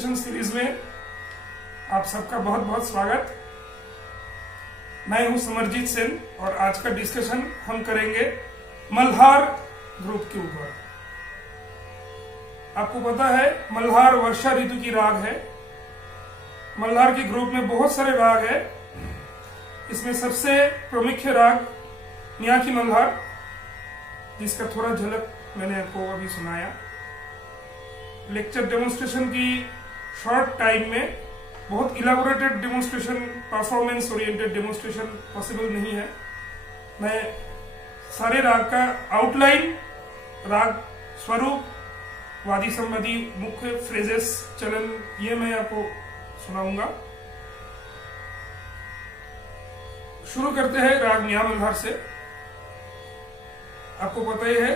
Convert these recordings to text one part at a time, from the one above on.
Discussion series में आप सबका बहुत बहुत स्वागत। मैं हूं समरजीत सेन और आज का डिस्कशन हम करेंगे मल्हार ग्रुप के ऊपर। आपको पता है मल्हार वर्षा ऋतु की राग है। मल्हार के ग्रुप में बहुत सारे राग है। इसमें सबसे प्रमुख राग न्याकी मल्हार, जिसका थोड़ा झलक मैंने आपको अभी सुनाया। लेक्चर डेमोन्स्ट्रेशन की शॉर्ट टाइम में बहुत elaborated demonstration, performance oriented demonstration possible नहीं है। मैं सारे राग का आउटलाइन, राग स्वरूप, वादी संबंधी मुख्य फ्रेजेस, चलन, ये मैं आपको सुनाऊंगा। शुरू करते हैं राग न्या मल्हार से। आपको पता ही है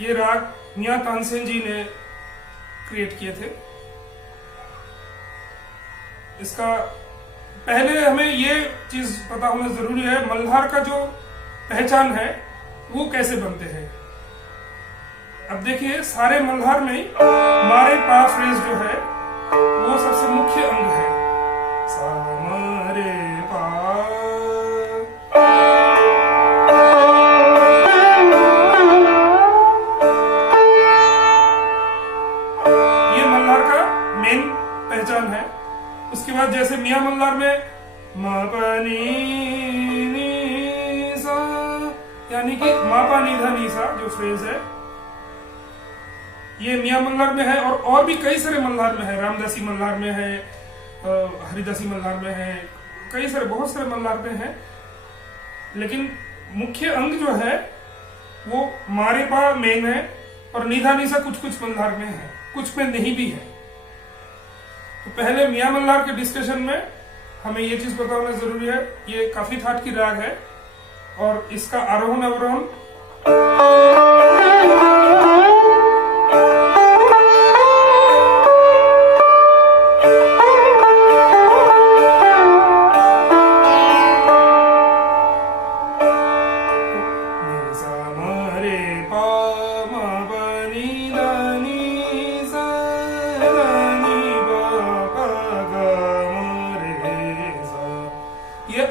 ये राग न्या तानसेन जी ने क्रिएट किए थे। इसका पहले हमें ये चीज पता होना जरूरी है, मल्हार का जो पहचान है वो कैसे बनते हैं। अब देखिए सारे मल्हार में मारे पा फ्रेज जो है वो सबसे मुख्य अंग है। सा मारे पा, ये मल्हार का मेन पहचान है। उसके बाद जैसे मियां मल्हार में मा पा नी नी सा, यानी कि मा पा नी धा नी सा जो फ्रेज है ये मियां मल्हार में है। और भी कई सारे मल्हार में है, रामदासी मल्हार में है, हरिदासी मल्हार में है, कई सारे बहुत सारे मल्हार में है। लेकिन मुख्य अंग जो है वो मारे पा मेन है और निधा निसा कुछ कुछ मल्हार में है, कुछ में नहीं भी है। तो पहले मियां मल्हार के डिस्कशन में हमें ये चीज पता होना जरूरी है, ये काफी ठाट की राग है और इसका आरोहण अवरोहण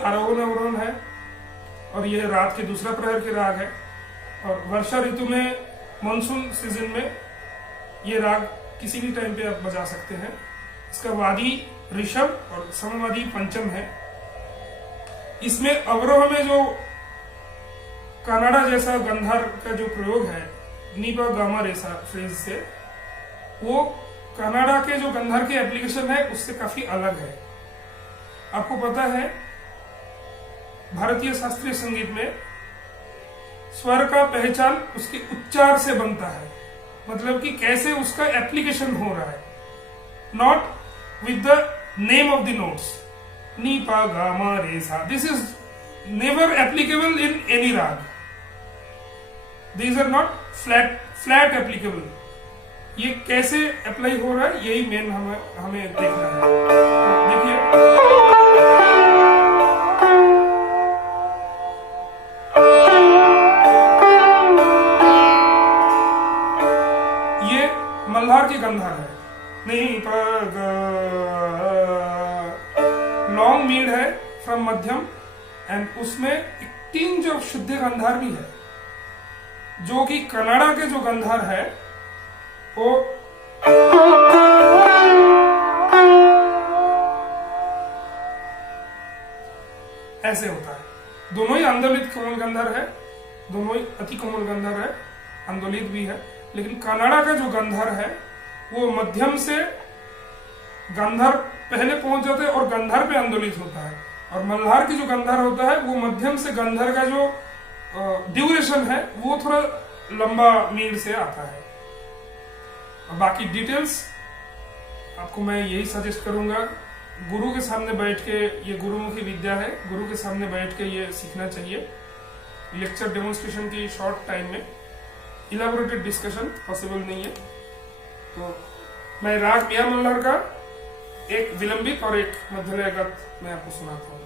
आरोहण अवरोहण है और ये रात के दूसरा प्रहर के राग है। और वर्षा ऋतु में, मानसून सीजन में ये राग किसी भी टाइम पे आप बजा सकते हैं। इसका वादी ऋषभ और समवादी पंचम है। इसमें अवरोह में जो कनाडा जैसा गंधार का जो प्रयोग है नीपा गामा रेसा फ्रेज से, वो कनाडा के जो गंधार के एप्लीकेशन है उससे काफी अलग है। आपको पता है भारतीय शास्त्रीय संगीत में स्वर का पहचान उसके उच्चार से बनता है, मतलब कि कैसे उसका एप्लीकेशन हो रहा है, not with the name of the notes. नी पा गा मा रे सा, this is never applicable in any raga. These are not flat applicable. ये कैसे अप्लाई हो रहा है यही मेन हमें देखना है। तो देखिए मल्हार की गंधार है, नहीं लॉन्ग मीड है फ्रॉम मध्यम, एंड उसमें एक 3 जो शुद्ध गंधार भी है, जो कि कनाडा के जो गंधार है वो ऐसे होता है। दोनों ही आंदोलित कोमल गंधार है, दोनों ही अति कोमल गंधार है, आंदोलित भी है। लेकिन कनाडा का जो गंधार है वो मध्यम से गंधार पहले पहुंच जाता है और गंधार पे आंदोलित होता है। और मल्हार की जो गंधार होता है वो मध्यम से गंधार का जो ड्यूरेशन है वो थोड़ा लंबा मीड से आता है। और बाकी डिटेल्स आपको मैं यही सजेस्ट करूंगा, गुरु के सामने बैठ के, ये गुरुमुखी विद्या है, गुरु के सामने बैठ के ये सीखना चाहिए। लेक्चर डेमोन्स्ट्रेशन की शॉर्ट टाइम में इलाबोरेटेड डिस्कशन पॉसिबल नहीं है। तो मैं राग मियां मल्हार का एक विलंबित और एक मध्यलय गत मैं आपको सुनाता हूँ।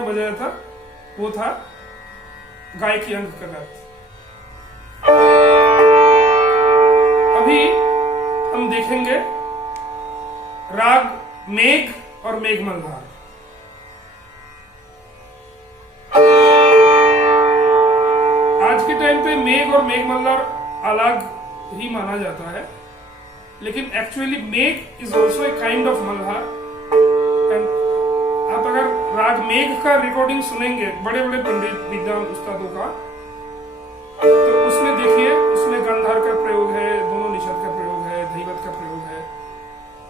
मैं बजाया था वो था गायकी अंग का राग। अभी हम देखेंगे राग मेघ और मेघ मल्हार। आज के टाइम पे मेघ और मेघ मल्हार अलग ही माना जाता है, लेकिन एक्चुअली मेघ is also a kind of Malhar. And आप अगर राग मेघ का रिकॉर्डिंग सुनेंगे बड़े बड़े पंडित विद्वान उस्तादों का, तो उसमें देखिए उसमें गंधार का प्रयोग है, दोनों निषद का प्रयोग है, धैवत का प्रयोग है।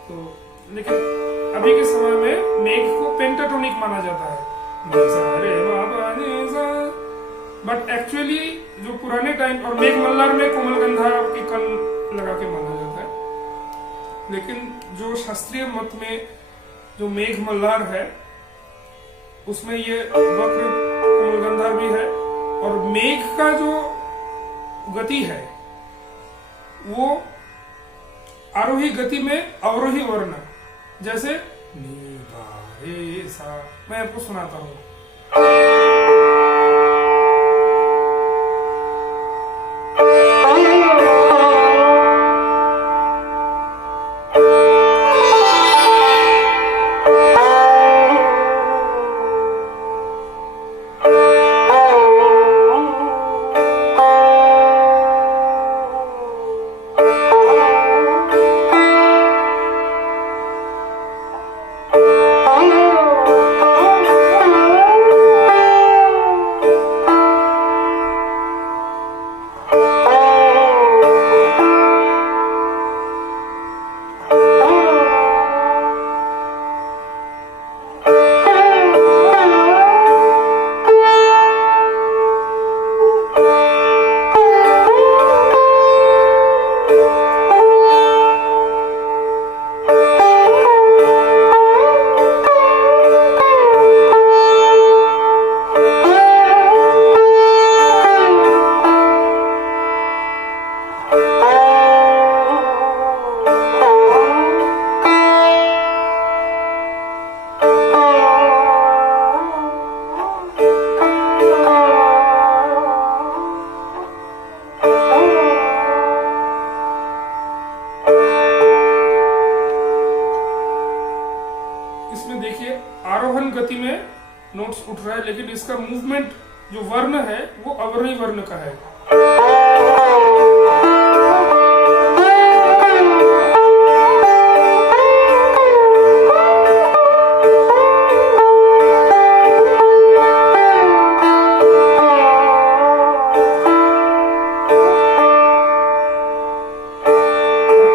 तो लेकिन अभी के समय में मेघ को पेंटाटोनिक माना जाता है, बट एक्चुअली जो पुराने टाइम और मेघ मल्हार में कोमल गंधार की कन लगा के माना जाता है। लेकिन जो शास्त्रीय मत में जो मेघ मल्हार है उसमें ये वक्र कोमल गंधार भी है, और मेघ का जो गति है वो आरोही गति में अवरोही वर्ण, जैसे नी पा रे सा। मैं आपको सुनाता हूं। आरोहण गति में नोट्स उठ रहा है, लेकिन इसका मूवमेंट जो वर्ण है वो अवरोही वर्ण का है।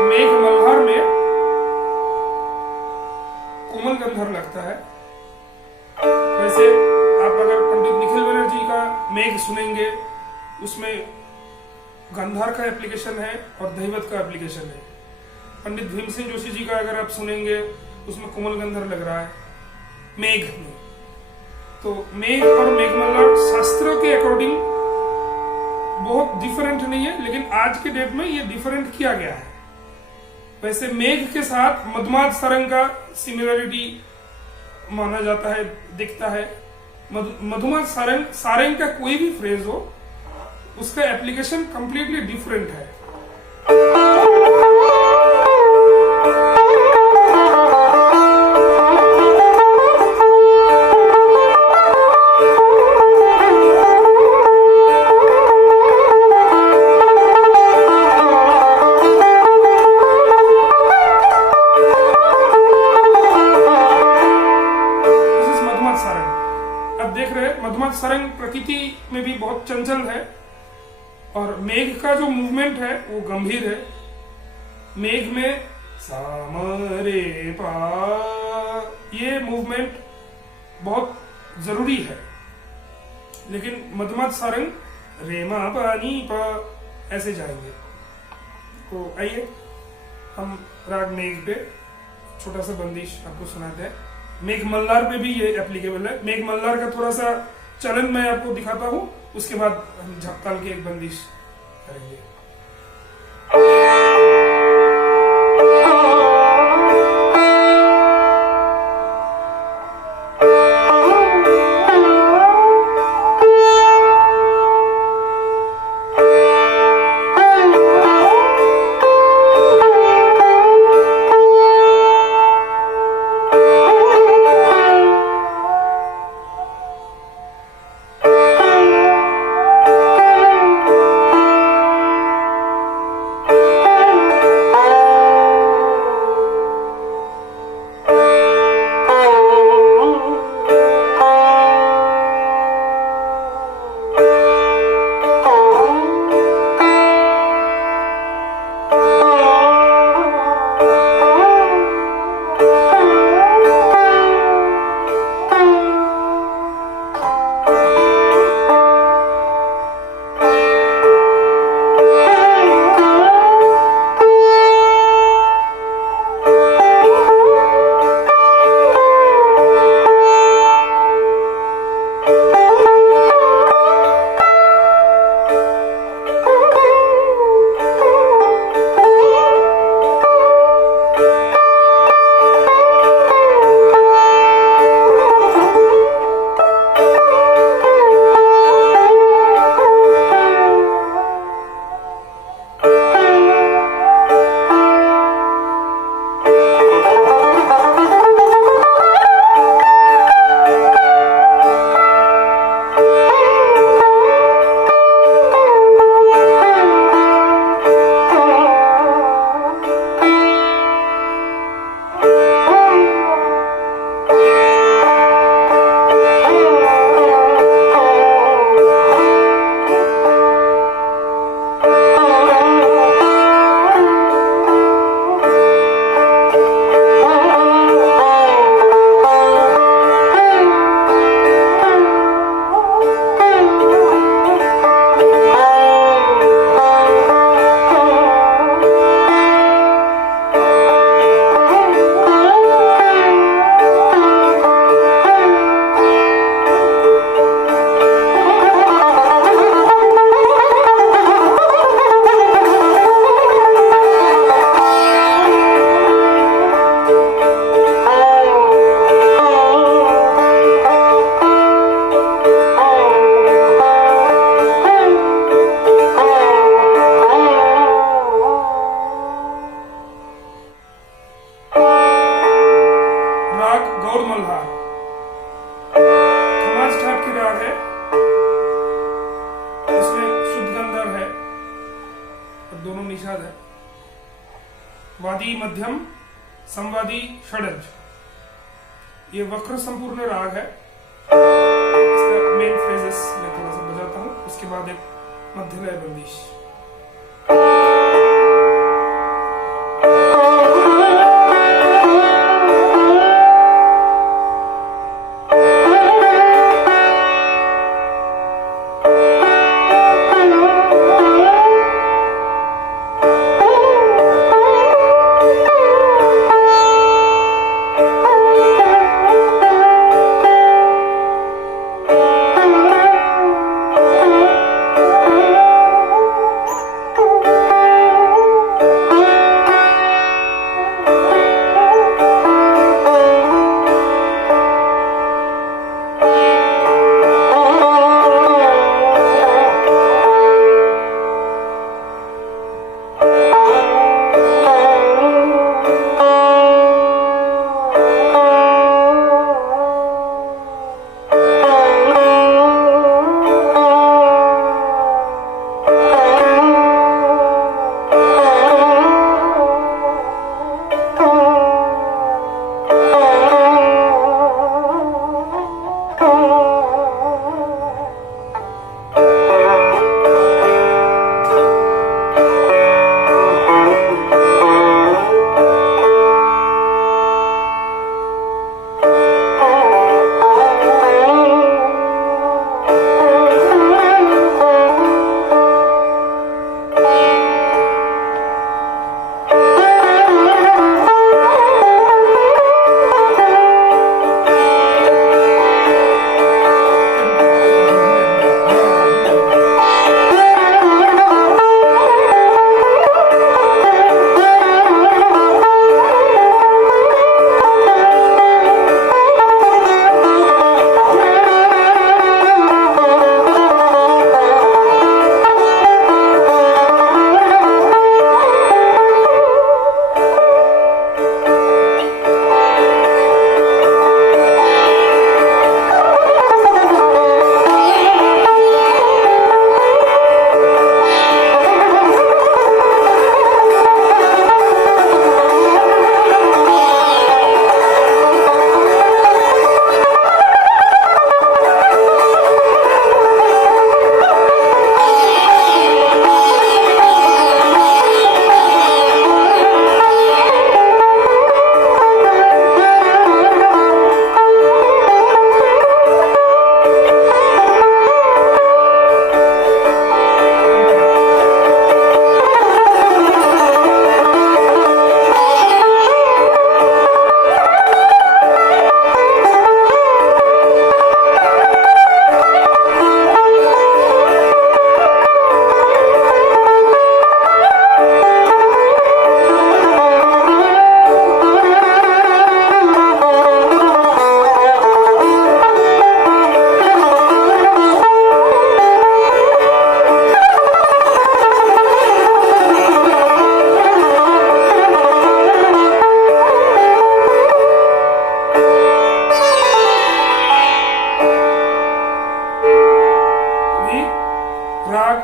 मेघ मल्हार में कोमल गंधर लगता है। वैसे आप अगर पंडित निखिल बनर्जी का मेघ सुनेंगे उसमें गंधार का एप्लीकेशन है और दैवत का एप्लीकेशन है। पंडित भीमसेन जोशी जी का अगर आप सुनेंगे उसमें कोमल गंधर लग रहा है मेघ में। तो मेघ और मेघ मल्हार शास्त्रों के अकॉर्डिंग बहुत डिफरेंट नहीं है, लेकिन आज के डेट में ये डिफरेंट किया गया है। वैसे मेघ के साथ मधुमाद सारंग का सिमिलरिटी माना जाता है, दिखता है। मधुमाद सारंग का कोई भी फ्रेज हो उसका एप्लीकेशन कंप्लीटली डिफरेंट है। मधुमाद सारंग प्रकृति में भी बहुत चंचल है और मेघ का जो मूवमेंट है वो गंभीर है। मेघ में सामरे पा ये मूवमेंट बहुत जरूरी है, लेकिन मधुमाद सारंग रेमा पानी पा ऐसे जाएंगे। तो आइए हम राग मेघ पे छोटा सा बंदिश आपको सुनाते हैं। मेघ मल्हार पे भी ये एप्लीकेबल है। मेघ मल्हार का थोड़ा सा चलन मैं आपको दिखाता हूं, उसके बाद हम झपताल की एक बंदिश करेंगे। वादी मध्यम संवादी षडज, ये वक्र संपूर्ण राग है। इसका मेन फ्रेजेस मैं थोड़ा सा बजाता हूँ, उसके बाद एक मध्य लय बंदिश।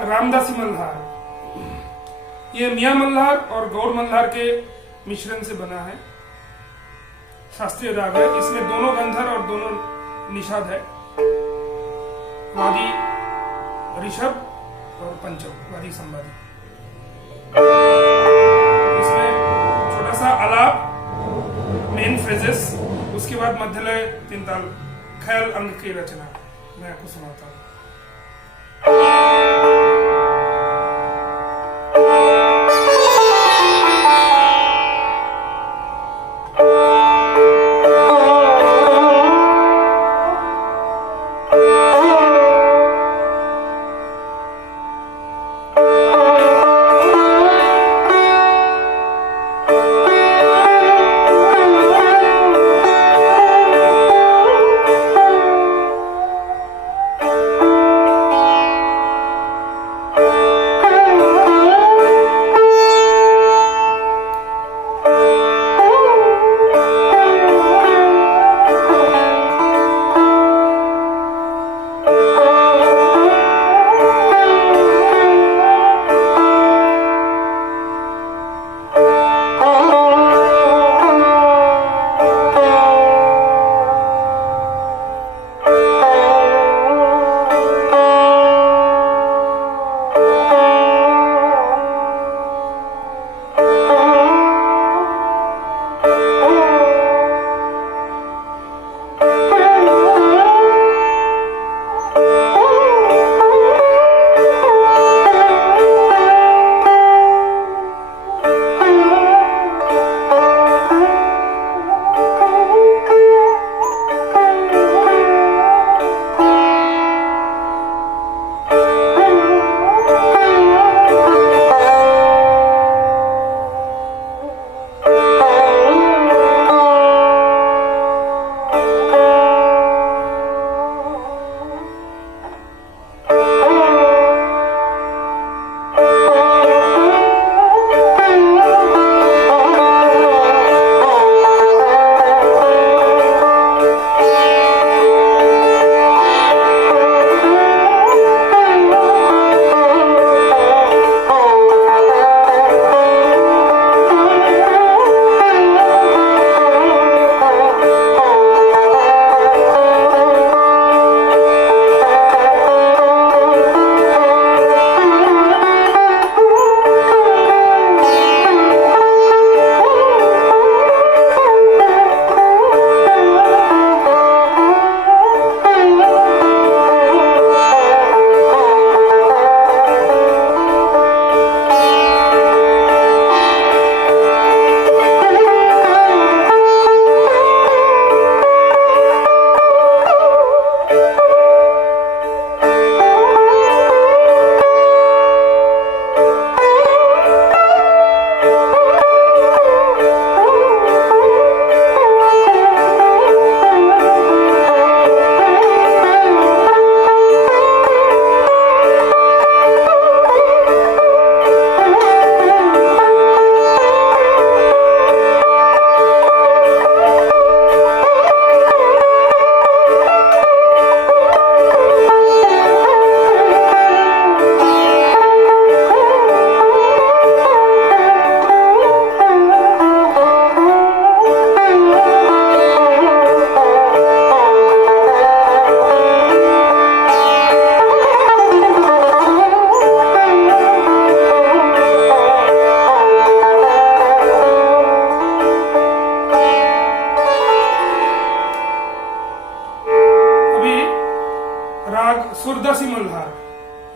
रामदासी मल्हार, ये मियां मल्हार और गौर मल्हार के मिश्रण से बना है, शास्त्रीय राग है। इसमें दोनों गंधर और दोनों निषाद है, वादी ऋषभ और पंचम वादी संवादी। इसमें छोटा सा आलाप, मेन फ्रेजेस, उसके बाद मध्यलय, तीन ताल, ख्याल अंग की रचना मैं आपको सुनाता हूँ। सुरदासी मल्हार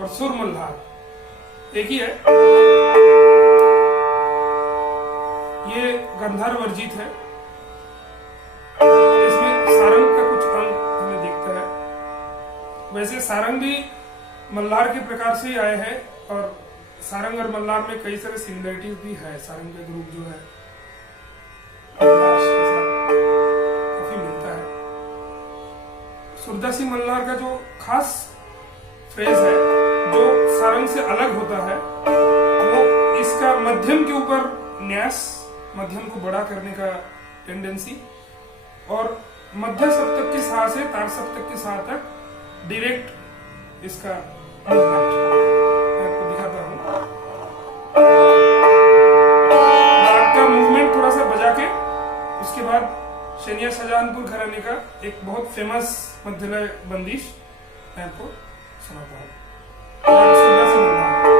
और सुर मल्हार एक ही है। ये गंधार वर्जित है। इसमें सारंग का कुछ अंग हमें दिखता है। वैसे सारंग भी मल्हार के प्रकार से ही आए हैं और सारंग और मल्हार में कई सारे सिमिलरिटीज भी है। सारंग का ग्रुप जो है मल्हार के साथ काफी मिलता है। सुरदासी मल्हार का जो खास फ्रेज है जो सारंग से अलग होता है वो इसका मध्यम के ऊपर न्यास, मध्यम को बड़ा करने का टेंडेंसी और मध्य सप्तक के सा से तार सप्तक के सा तक डायरेक्ट इसका मूवमेंट मैं आपको दिखाता हूँ। राग का मूवमेंट थोड़ा सा बजा के उसके बाद शेनिया शाहजहानपुर घराने का एक बहुत फेमस मध्यलय बंदिश मैं आपको सुनाता हूँ। सुरदासी मल्हार।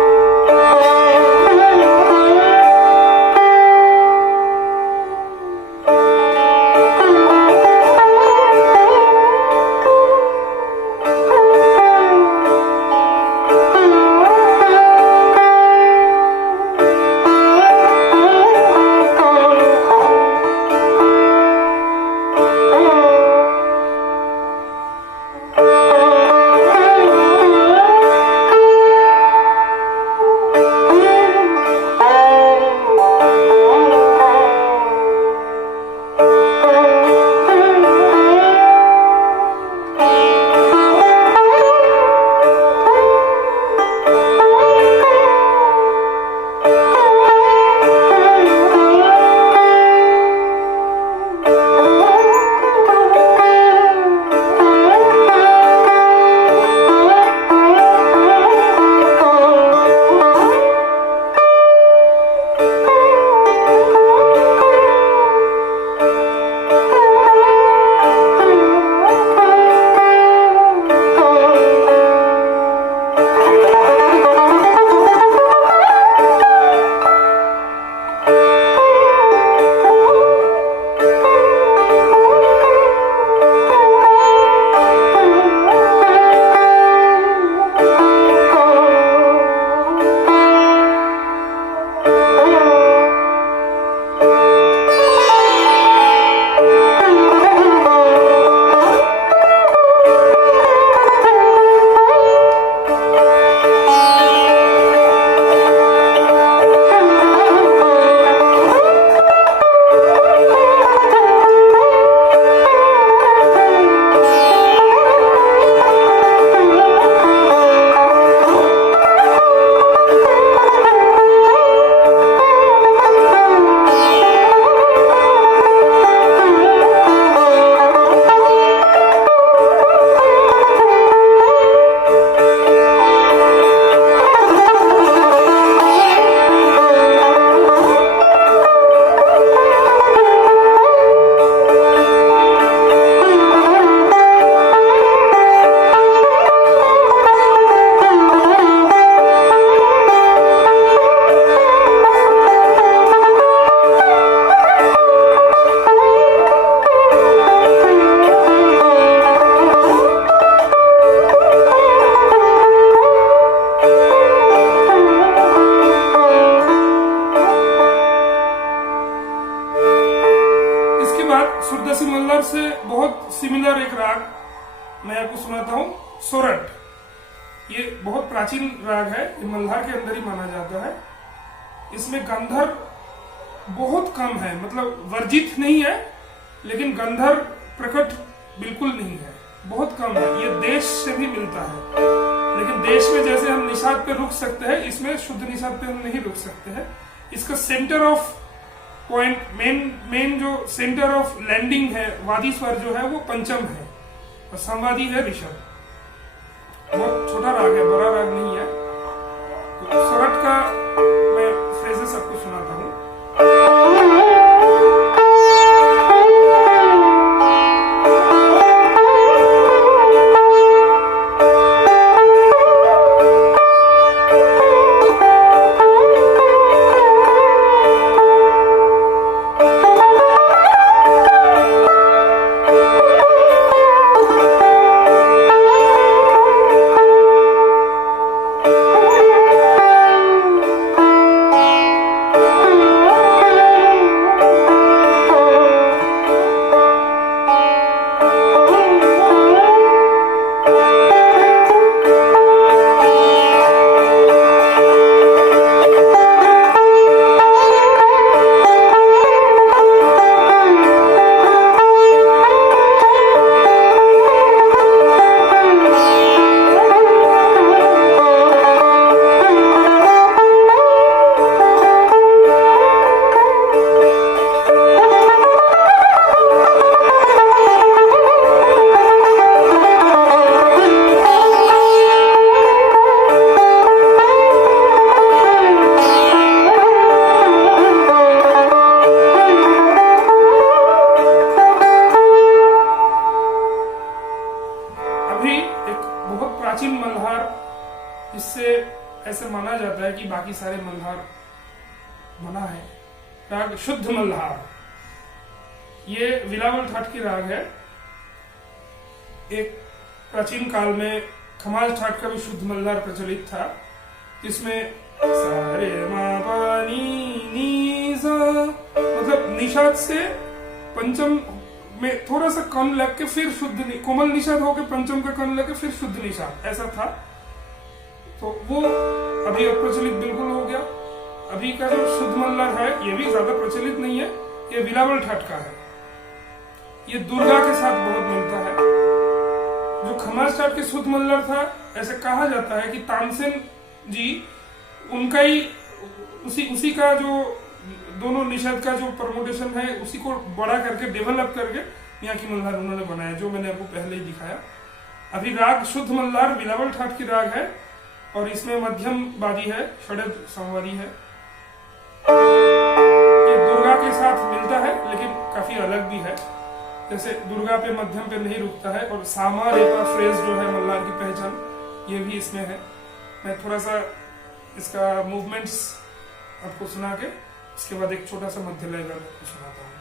सुरदासी मल्हार से बहुत सिमिलर एक राग मैं आपको सुनाता हूँ, सोरठ। ये बहुत प्राचीन राग है, ये मल्हार के अंदर ही माना जाता है। इसमें गंधर्व बहुत कम है, मतलब वर्जित नहीं है लेकिन गंधर्व प्रकट बिल्कुल नहीं है, बहुत कम है। ये देश से भी मिलता है, लेकिन देश में जैसे हम निषाद पे रुक सकते हैं, इसमें शुद्ध निषाद पे हम नहीं रुक सकते हैं। इसका सेंटर ऑफ पॉइंट, मेन जो सेंटर ऑफ लैंडिंग है, वादी स्वर जो है वो पंचम है और संवादी है ऋषभ। बहुत छोटा राग है, बड़ा राग नहीं है। तो सोरठ का मैं फ्रेजेस आपको सुनाता हूँ। मल्हार, इससे ऐसे माना जाता है कि बाकी सारे मल्हार मना है। राग शुद्ध मल्हार, ये बिलावल ठाट की राग है। एक प्राचीन काल में खमाज ठाट का भी शुद्ध मल्हार प्रचलित था, जिसमें सारे मा पा नी सा, मतलब निषाद से पंचम में थोड़ा सा कम लग के फिर शुद्ध कोमल निषाद होके पंचम का कम लग के फिर शुद्ध निषाद, ऐसा था। तो वो अभी अप्रचलित बिल्कुल हो गया। अभी का जो शुद्ध मल्हार है ये भी ज्यादा प्रचलित नहीं है, ये बिलावल ठाट का है। ये दुर्गा के साथ बहुत मिलता है। जो खमाज ठाट के शुद्ध मल्हार था, ऐसे कहा जाता है कि तानसेन जी उनका ही उसी का जो दोनों निषाद का जो परमोटेशन है उसी को बड़ा करके डेवलप करके यहाँ की मल्हार उन्होंने बनाया, जो मैंने आपको पहले ही दिखाया। अभी राग शुद्ध मल्हार बिलावल ठाट की राग है और इसमें मध्यम बादी है, षडज संवारी है। ये दुर्गा के साथ मिलता है लेकिन काफी अलग भी है। जैसे दुर्गा पे मध्यम पे नहीं रुकता है, और सामा रेपा फ्रेज जो है मल्हार की पहचान, ये भी इसमें है। मैं थोड़ा सा इसका मूवमेंट्स आपको सुना के इसके बाद एक छोटा सा मध्य लय गान आपको सुनाता हूँ।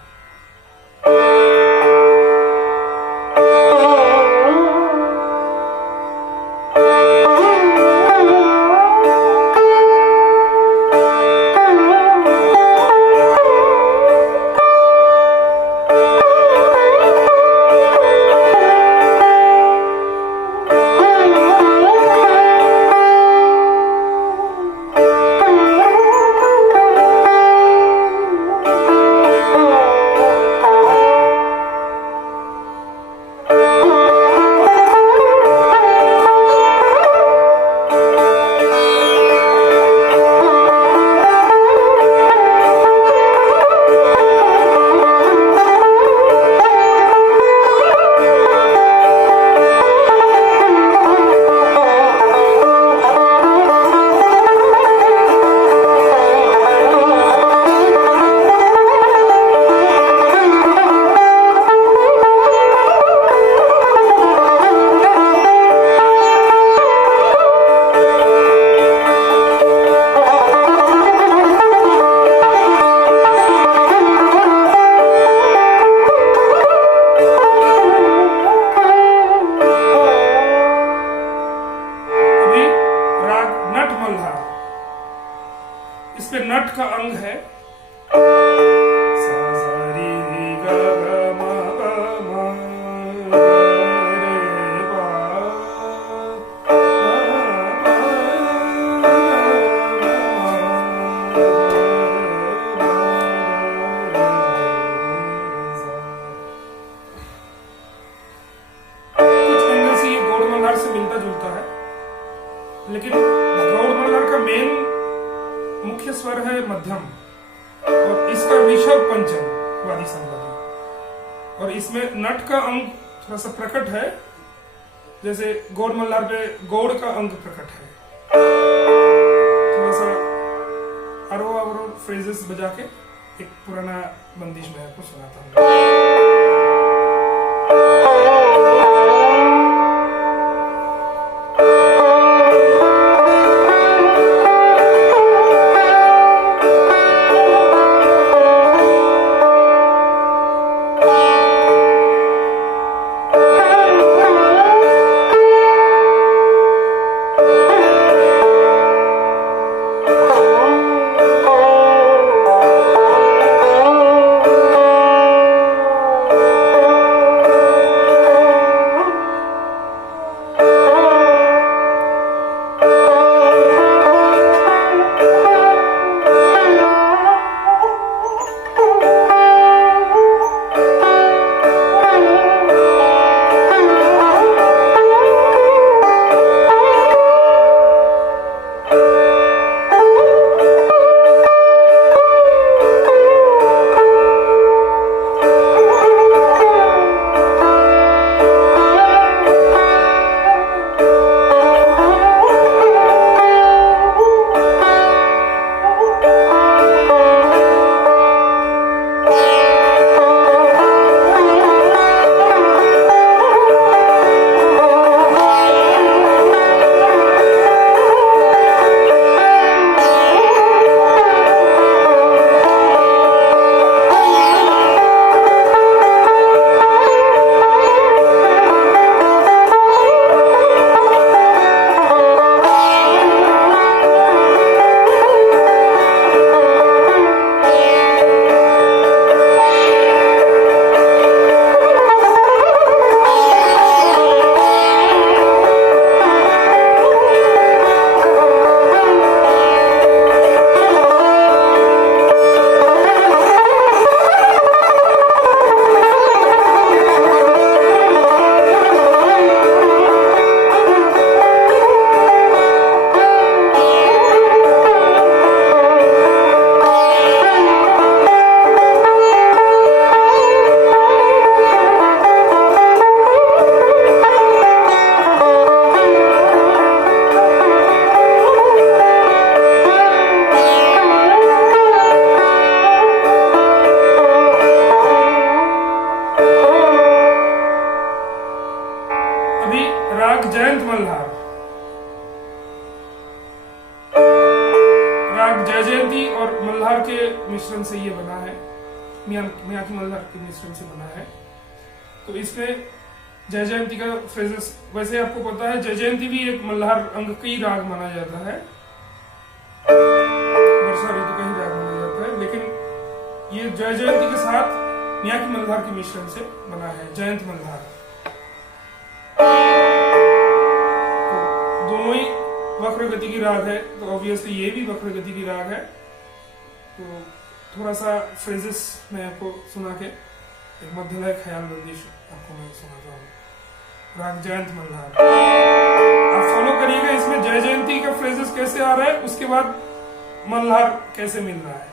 का अंग है लेकिन गौड़ मल्हार का मेन मुख्य स्वर है मध्यम और इसका ऋषभ पंचम वादी संवादी, और इसमें नट का अंग थोड़ा सा प्रकट है, जैसे गौड़ मल्हार पे गौड़ का अंग प्रकट है। थोड़ा सा आरोह अवरोह फ्रेजेस बजा के एक पुराना बंदिश मैं आपको सुनाता हूँ। राग जय जयंती और मल्हार के मिश्रण से ये बना है, मियाँ की मल्हार के मिश्रण से बना है। तो इसमें जय जयंती का फ्रेजेस, वैसे आपको पता है जय जयंती भी एक मल्हार अंग का ही राग माना जाता है, वर्षा ऋतु का ही राग माना जाता है, लेकिन ये जय जयंती के साथ मियाँ की मल्हार के मिश्रण से बना है, जयंत मल्हार। तो दोनों ही वक्र गति की राग है, तो ऑब्वियसली ये भी वक्र गति की राग है। तो थोड़ा सा फ्रेजेस मैं आपको सुना के एक मध्यलय ख्याल बंदिश आपको मैं सुनाता हूँ। राग जयंत मल्हार, आप फॉलो करिएगा, इसमें जय जयंती का फ्रेजेस कैसे आ रहा है, उसके बाद मल्हार कैसे मिल रहा है।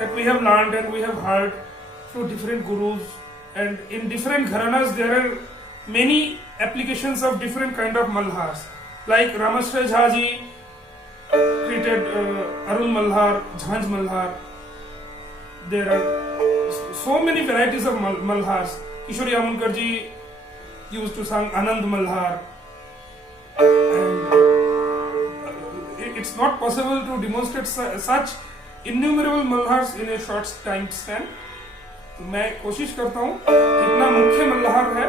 that we have learned and we have heard through different gurus and in different gharanas there are many applications of different kind of malhars. Like Ramashray Jha ji created Arun Malhar, Jhanj Malhar. There are so many varieties of malhars. Kishori Amunkar ji used to sing Anand Malhar. And it's not possible to demonstrate such innumerable malhars in a short time span. तो मैं कोशिश करता हूँ जितना मुख्य मल्हार है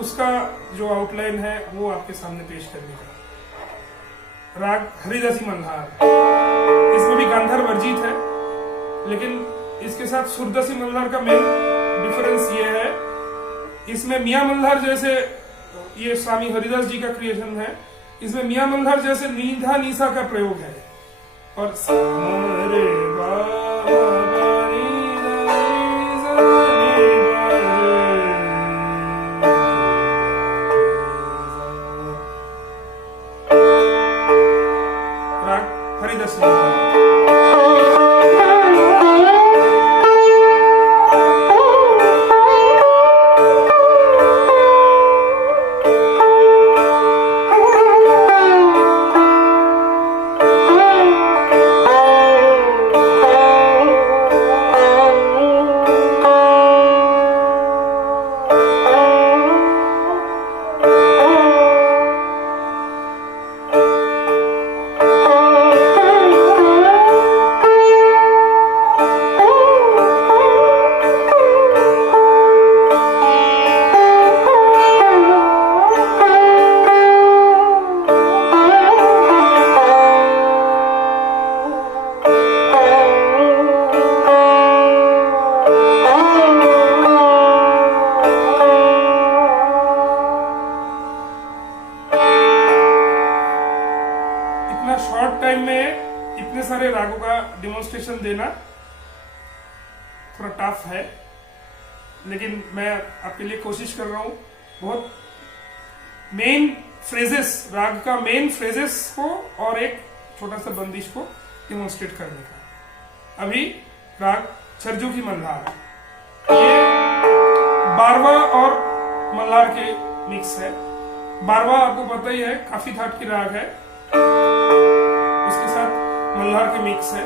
उसका जो आउटलाइन है वो आपके सामने पेश करने का। राग हरिदासी मल्हार, इसमें भी गांधार वर्जित है, लेकिन इसके साथ सुरदासी मल्हार का मेन डिफरेंस ये है, इसमें मियां मल्हार जैसे, ये स्वामी हरिदास जी का क्रिएशन है, इसमें मियां मल्हार जैसे नीधा नीसा का प्रयोग है। और हरिदास शॉर्ट टाइम में इतने सारे रागों का डिमॉन्स्ट्रेशन देना थोड़ा टफ है, लेकिन मैं आपके लिए कोशिश कर रहा हूं बहुत मेन फ्रेजेस, राग का मेन फ्रेजेस को और एक छोटा सा बंदिश को डिमॉन्स्ट्रेट करने का। अभी राग छरजू की मल्हार, ये बारवा और मल्हार के मिक्स है। बारवा आपको पता ही है काफी थाट की राग है, उसके साथ मल्हार के मिक्स है।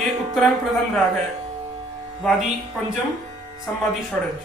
ये उत्तरांग प्रधान राग है, वादी पंचम संवादी षडज।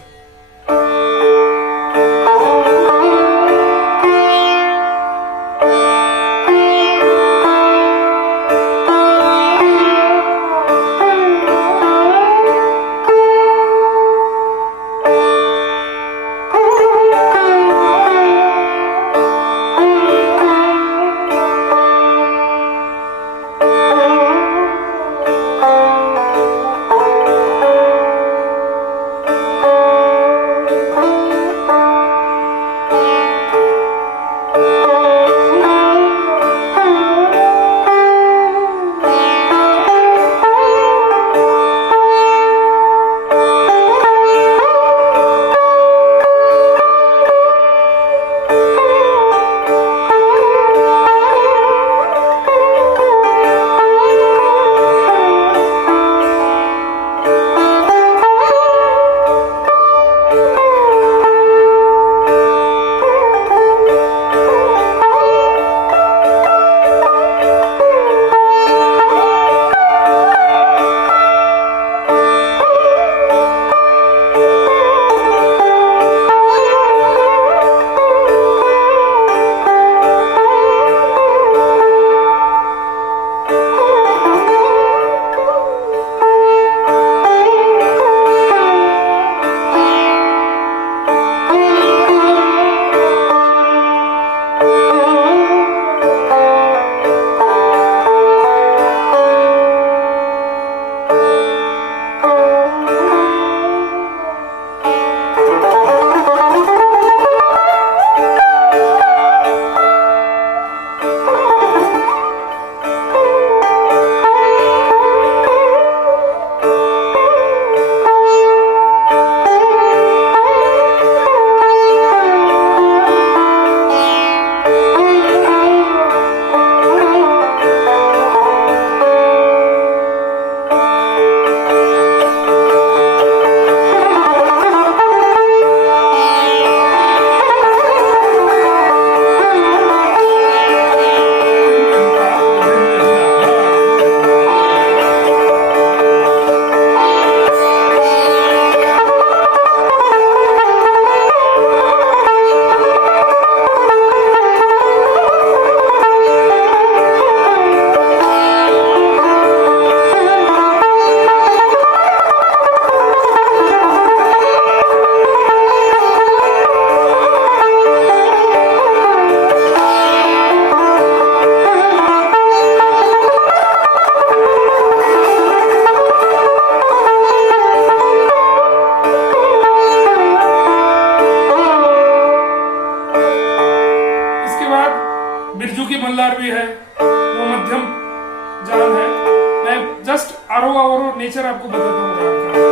जस्ट आरोह अवरोह नेचर आपको बताता हूँ राग का।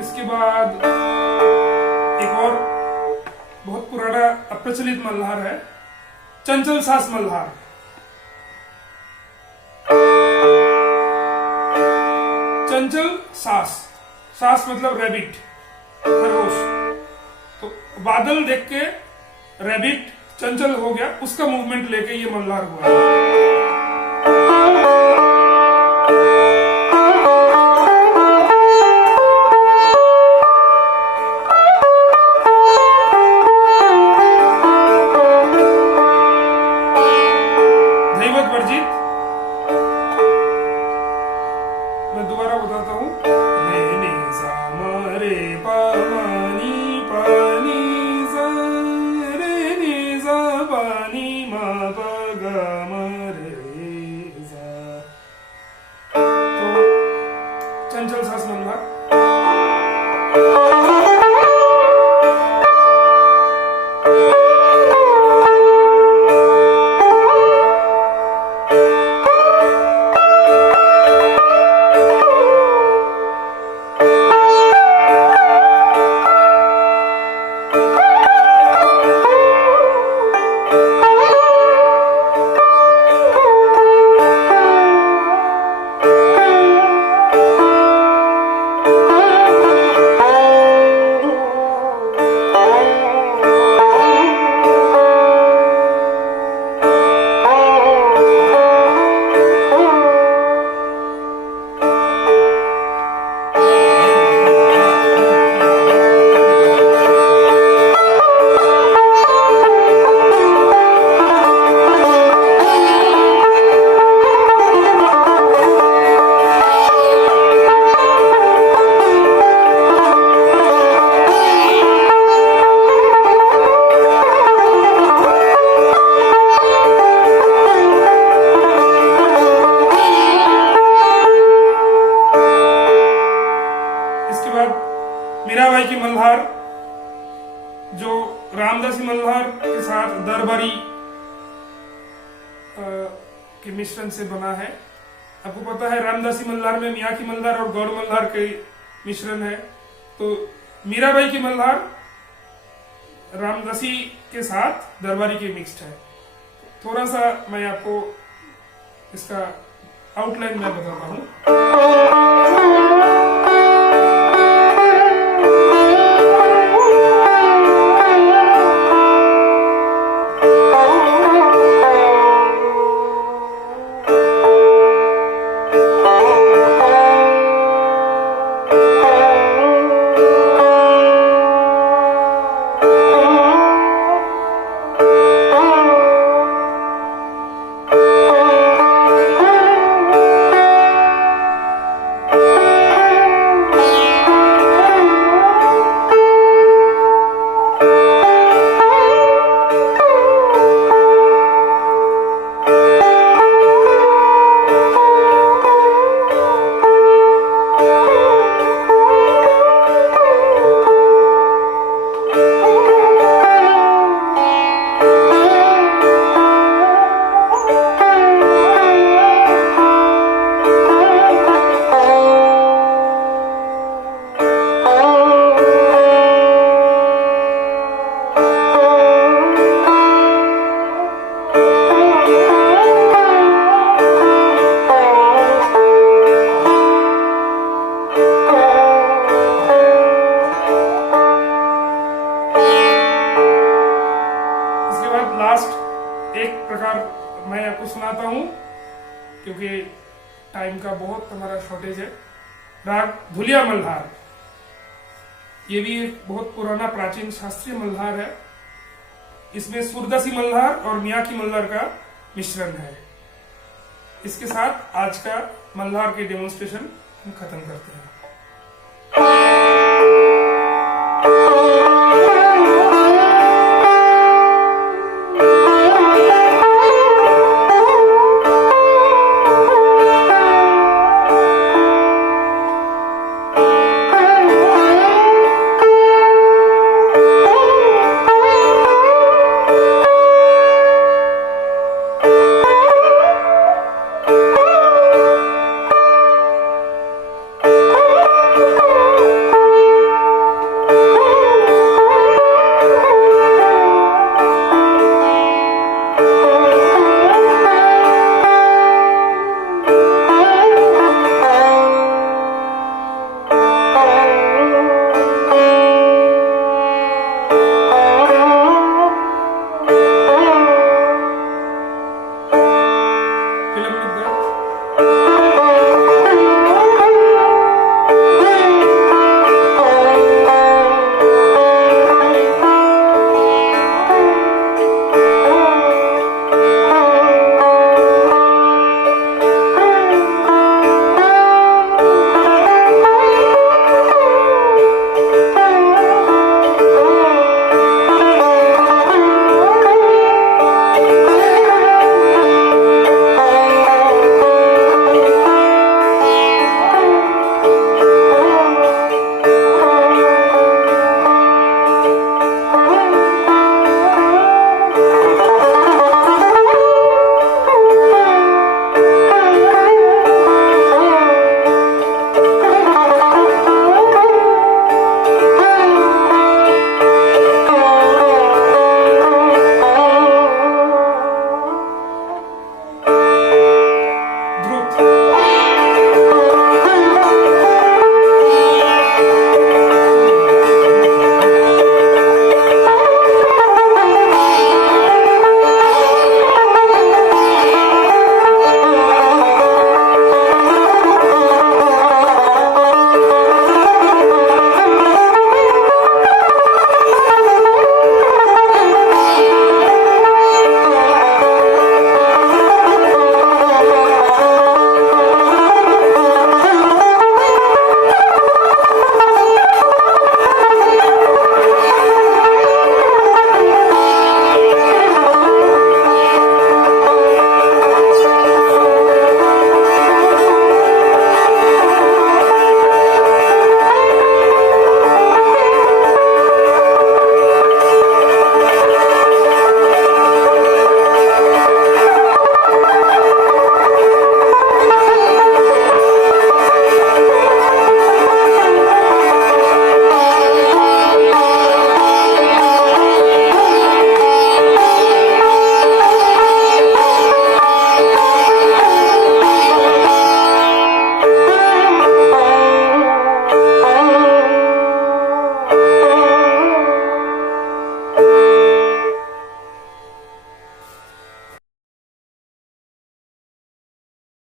इसके बाद एक और बहुत पुराना अप्रचलित मल्हार है, चंचल सास मल्हार। चंचल सास, सास मतलब रैबिट, खरगोश। तो बादल देख के रैबिट चंचल हो गया, उसका मूवमेंट लेके ये मल्हार हुआ। मैं दोबारा बताता हूँ, रे नी सा म रे प म नी प नी सा रे नी सा प नी म प ग म रे सा। तो चंचल सास मल्हार। मीराबाई की मल्हार, जो रामदासी मल्हार के साथ दरबारी के मिश्रण से बना है। आपको पता है रामदासी मल्हार में मियाँ की मल्हार और गौड़ मल्हार के मिश्रण है। तो मीराबाई की मल्हार रामदासी के साथ दरबारी के मिक्स्ड है। थोड़ा सा मैं आपको इसका आउटलाइन में बताता हूँ। मैं आपको सुनाता हूं क्योंकि टाइम का बहुत हमारा शॉर्टेज है। राग धुलिया मल्हार, ये भी एक बहुत पुराना प्राचीन शास्त्रीय मल्हार है। इसमें सुरदासी मल्हार और मियाँ की मल्हार का मिश्रण है। इसके साथ आज का मल्हार के डेमोन्स्ट्रेशन हम खत्म करते हैं।